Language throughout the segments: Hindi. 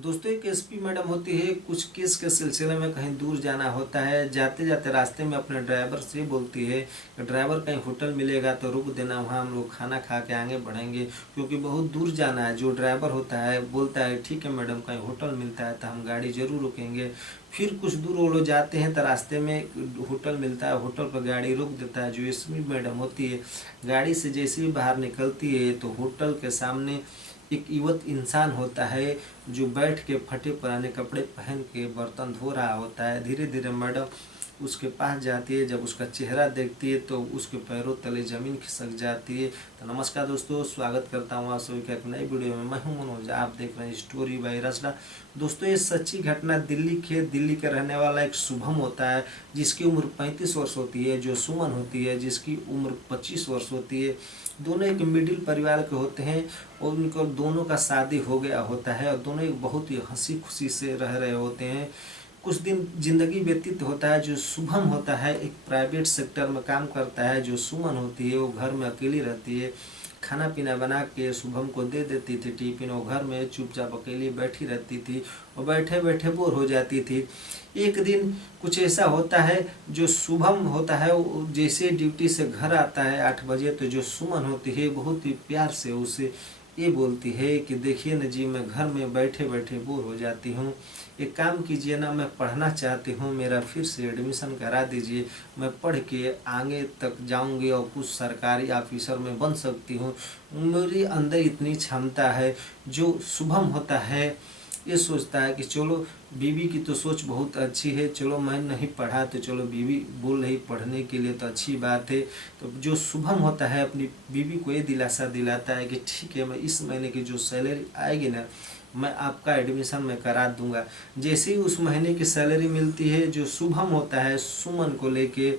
दोस्तों एक एसपी मैडम होती है, कुछ केस के सिलसिले में कहीं दूर जाना होता है। जाते जाते रास्ते में अपने ड्राइवर से बोलती है कि ड्राइवर कहीं होटल मिलेगा तो रुक देना, वहाँ हम लोग खाना खा के आगे बढ़ेंगे क्योंकि बहुत दूर जाना है। जो ड्राइवर होता है बोलता है ठीक है मैडम, कहीं होटल मिलता है तो हम गाड़ी जरूर रुकेंगे। फिर कुछ दूर वो लोग जाते हैं तो रास्ते में एक होटल मिलता है, होटल पर गाड़ी रोक देता है। जो एसपी मैडम होती है गाड़ी से जैसे ही बाहर निकलती है तो होटल के सामने एक युवक इंसान होता है जो बैठ के फटे पुराने कपड़े पहन के बर्तन धो रहा होता है। धीरे धीरे मैडम उसके पास जाती है। जब उसका चेहरा देखती है तो उसके पैरों तले जमीन खिसक जाती है। तो नमस्कार दोस्तों, स्वागत करता हूँ आप सभी का एक नई वीडियो में। मैं हूँ मनोज, आप देख रहे हैं स्टोरी बाय रचना। दोस्तों ये सच्ची घटना दिल्ली के रहने वाला एक शुभम होता है जिसकी उम्र 35 वर्ष होती है। जो सुमन होती है जिसकी उम्र 25 वर्ष होती है। दोनों एक मिडिल परिवार के होते हैं और उनको दोनों का शादी हो गया होता है और दोनों एक बहुत ही हंसी खुशी से रह रहे होते हैं। कुछ दिन जिंदगी व्यतीत होता है। जो शुभम होता है एक प्राइवेट सेक्टर में काम करता है। जो सुमन होती है वो घर में अकेली रहती है। खाना पीना बना के शुभम को दे देती थी टिफिन। वो घर में चुपचाप अकेली बैठी रहती थी और बैठे बैठे बोर हो जाती थी। एक दिन कुछ ऐसा होता है, जो शुभम होता है वो जैसे ड्यूटी से घर आता है 8 बजे, तो जो सुमन होती है बहुत ही प्यार से उसे ये बोलती है कि देखिए न जी, मैं घर में बैठे बैठे बोर हो जाती हूँ, एक काम कीजिए ना, मैं पढ़ना चाहती हूँ, मेरा फिर से एडमिशन करा दीजिए, मैं पढ़ के आगे तक जाऊँगी और कुछ सरकारी ऑफिसर में बन सकती हूँ, मेरी अंदर इतनी क्षमता है। जो शुभम होता है ये सोचता है कि चलो बीवी की तो सोच बहुत अच्छी है, चलो मैं नहीं पढ़ा तो चलो बीवी बोल रही पढ़ने के लिए तो अच्छी बात है। तो जो शुभम होता है अपनी बीवी को ये दिलासा दिलाता है कि ठीक है, मैं इस महीने की जो सैलरी आएगी ना, मैं आपका एडमिशन मैं करा दूंगा। जैसे ही उस महीने की सैलरी मिलती है, जो शुभम होता है सुमन को लेके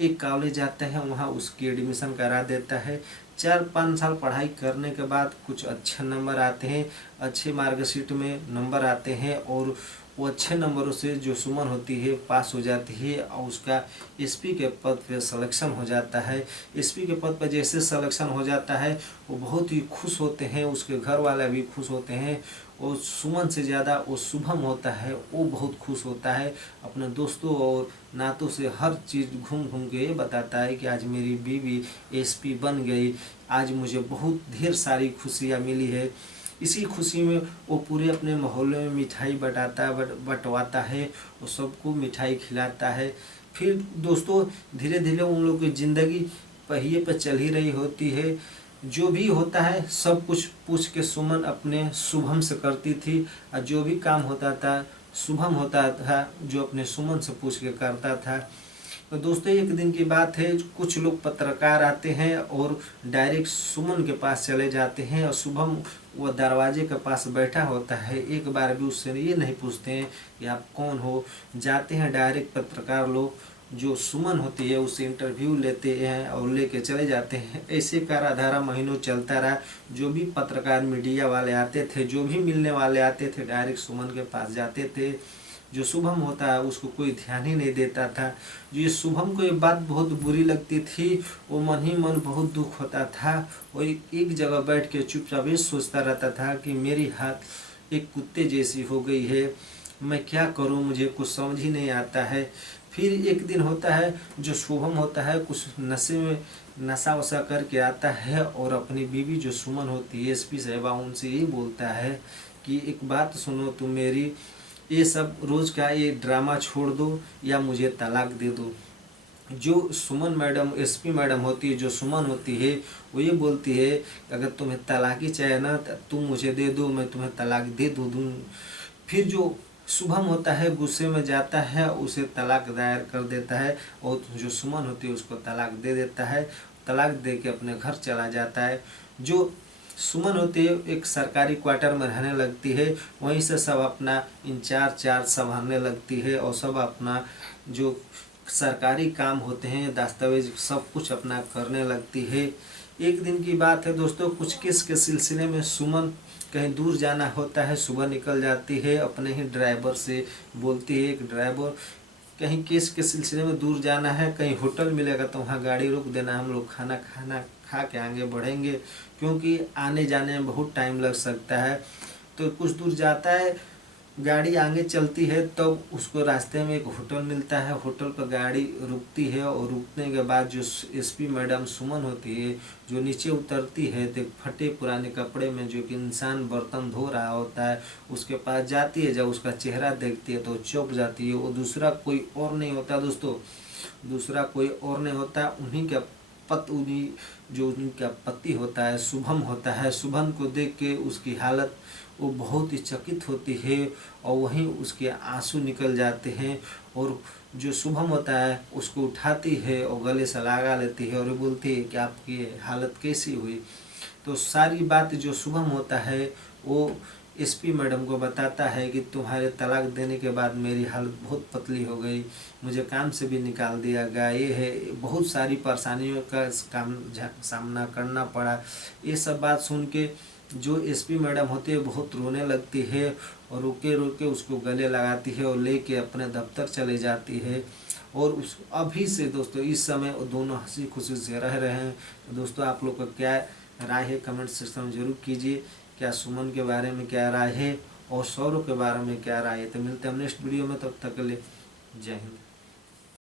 एक कॉलेज जाता है, वहाँ उसकी एडमिशन करा देता है। 4-5 साल पढ़ाई करने के बाद कुछ अच्छे नंबर आते हैं, अच्छे मार्कशीट में नंबर आते हैं और वो अच्छे नंबरों से जो सुमन होती है पास हो जाती है और उसका एसपी के पद पे सिलेक्शन हो जाता है। एसपी के पद पर जैसे सिलेक्शन हो जाता है वो बहुत ही खुश होते हैं, उसके घर वाले भी खुश होते हैं और सुमन से ज़्यादा वो शुभम होता है वो बहुत खुश होता है। अपने दोस्तों और नातों से हर चीज़ घूम घूम के ये बताता है कि आज मेरी बीवी एसपी बन गई, आज मुझे बहुत ढेर सारी खुशियाँ मिली है। इसी खुशी में वो पूरे अपने मोहल्ले में मिठाई बंटवाता है और सबको मिठाई खिलाता है। फिर दोस्तों धीरे धीरे उन लोगों की ज़िंदगी पहिए पर चल ही रही होती है। जो भी होता है सब कुछ पूछ के सुमन अपने शुभम से करती थी और जो भी काम होता था शुभम होता था जो अपने सुमन से पूछ के करता था। तो दोस्तों एक दिन की बात है, कुछ लोग पत्रकार आते हैं और डायरेक्ट सुमन के पास चले जाते हैं और शुभम वो दरवाजे के पास बैठा होता है। एक बार भी उससे ये नहीं पूछते हैं कि आप कौन हो। जाते हैं डायरेक्ट पत्रकार लोग, जो सुमन होती है उससे इंटरव्यू लेते हैं और लेके चले जाते हैं। ऐसे धारा महीनों चलता रहा। जो भी पत्रकार मीडिया वाले आते थे, जो भी मिलने वाले आते थे, डायरेक्ट सुमन के पास जाते थे। जो शुभम होता है उसको कोई ध्यान ही नहीं देता था। जो ये शुभम को ये बात बहुत बुरी लगती थी, वो मन ही मन बहुत दुख होता था। वो एक जगह बैठ के चुपचाप ये सोचता रहता था कि मेरी हाथ एक कुत्ते जैसी हो गई है, मैं क्या करूं, मुझे कुछ समझ ही नहीं आता है। फिर एक दिन होता है, जो शुभम होता है कुछ नशा वशा करके आता है और अपनी बीवी जो सुमन होती है एसपी साहिबा, उनसे यही बोलता है कि एक बात सुनो तुम मेरी, ये सब रोज़ का ये ड्रामा छोड़ दो या मुझे तलाक दे दो। जो सुमन मैडम एसपी मैडम होती है, जो सुमन होती है, वो ये बोलती है अगर तुम्हें तलाक ही चाहिए ना तुम मुझे दे दो, मैं तुम्हें तलाक दे दूँ। फिर जो शुभम होता है गुस्से में जाता है, उसे तलाक दायर कर देता है और जो सुमन होती है उसको तलाक दे देता है। तलाक दे के अपने घर चला जाता है। जो सुमन होती है एक सरकारी क्वार्टर में रहने लगती है, वहीं से सब अपना चार्ज संभालने लगती है और सब अपना जो सरकारी काम होते हैं दस्तावेज सब कुछ अपना करने लगती है। एक दिन की बात है दोस्तों, कुछ केस के सिलसिले में सुमन कहीं दूर जाना होता है, सुबह निकल जाती है, अपने ही ड्राइवर से बोलती है कि ड्राइवर कहीं केस के सिलसिले में दूर जाना है, कहीं होटल मिलेगा तो वहाँ गाड़ी रोक देना, हम लोग खाना खा के आगे बढ़ेंगे क्योंकि आने जाने में बहुत टाइम लग सकता है। तो कुछ दूर जाता है गाड़ी आगे चलती है तब उसको रास्ते में एक होटल मिलता है। होटल पर गाड़ी रुकती है और रुकने के बाद जो एसपी मैडम सुमन होती है जो नीचे उतरती है तो फटे पुराने कपड़े में जो कि इंसान बर्तन धो रहा होता है उसके पास जाती है। जब उसका चेहरा देखती है तो चौंक जाती है। वो दूसरा कोई और नहीं होता दोस्तों, दूसरा कोई और नहीं होता, उन्हीं जो उनका पति होता है शुभम होता है। शुभम को देख के उसकी हालत वो बहुत ही चकित होती है और वहीं उसके आंसू निकल जाते हैं। और जो शुभम होता है उसको उठाती है और गले से लगा लेती है और बोलती है कि आपकी हालत कैसी हुई। तो सारी बात जो शुभम होता है वो एसपी मैडम को बताता है कि तुम्हारे तलाक देने के बाद मेरी हालत बहुत पतली हो गई, मुझे काम से भी निकाल दिया गया, ये है बहुत सारी परेशानियों का सामना करना पड़ा। ये सब बात सुन के जो एसपी मैडम होती है बहुत रोने लगती है और रोके रोके उसको गले लगाती है और लेके अपने दफ्तर चले जाती है। और उस अभी से दोस्तों इस समय वो दोनों हंसी खुशी से रह रहे हैं। तो दोस्तों आप लोग का क्या राय है कमेंट सेक्शन में जरूर कीजिए। क्या सुमन के बारे में क्या राय है और सौरव के बारे में क्या राय है। तो मिलते हैं हम नेक्स्ट वीडियो में, तब तक के लिए जय हिंद।